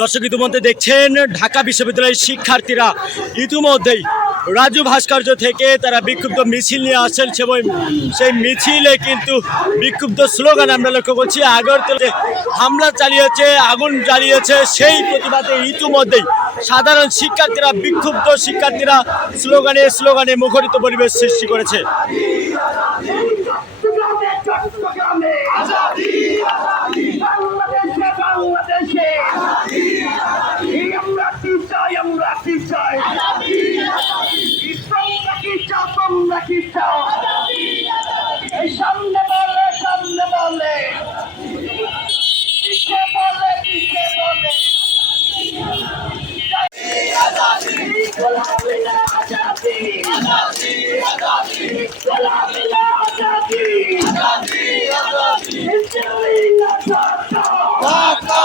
দর্শক ইতিমধ্যে দেখছেন, ঢাকা বিশ্ববিদ্যালয়ের শিক্ষার্থীরা ইতিমধ্যেই রাজু ভাস্কর্য থেকে তারা বিক্ষুব্ধ মিছিল নিয়ে আসছেন। এবং সেই মিছিলে কিন্তু বিক্ষুব্ধ স্লোগান আমরা লক্ষ্য করছি, আগরতলাতে হামলা চালিয়েছে, আগুন জ্বালিয়েছে, সেই প্রতিবাদে ইতিমধ্যেই সাধারণ শিক্ষার্থীরা, বিক্ষুব্ধ শিক্ষার্থীরা স্লোগানে স্লোগানে মুখরিত পরিবেশ সৃষ্টি করেছে চট্টগ্রামে বাংলাদেশে এই আমরা কি চাই, আমরা কি চাই? তোমরা কি চাও, তোমরা কি চাও? এই সামনে বলে সামনে বলে। পিছে বলে পিছে বলে। আজাদি গোলামি না আজাদি ইসরায়েলি না ঢাকা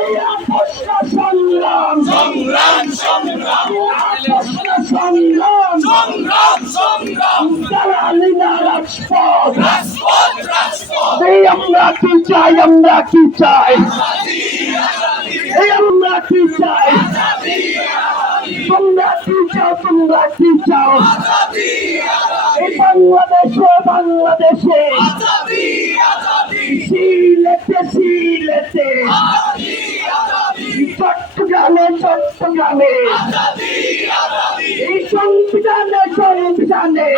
এই আপোষটা সংগ্রাম সংগ্রাম সংগ্রাম আপোষটা সংগ্রাম। সংগ্রাম সংগ্রাম। দালালি না রাজপথ। রাজপথ রাজপথ। এই আমরা কি চাই আমরা কি চাই? এই আমরা কি চাই? তোমরা কি চাও তোমরা কি চাও? এই বাংলাদেশে বাংলাদেশে। সিলেটে সিলেটে। আজাদি আজাদি। চট্টগ্রামে চট্টগ্রামে। সংবিধানে সংবিধানে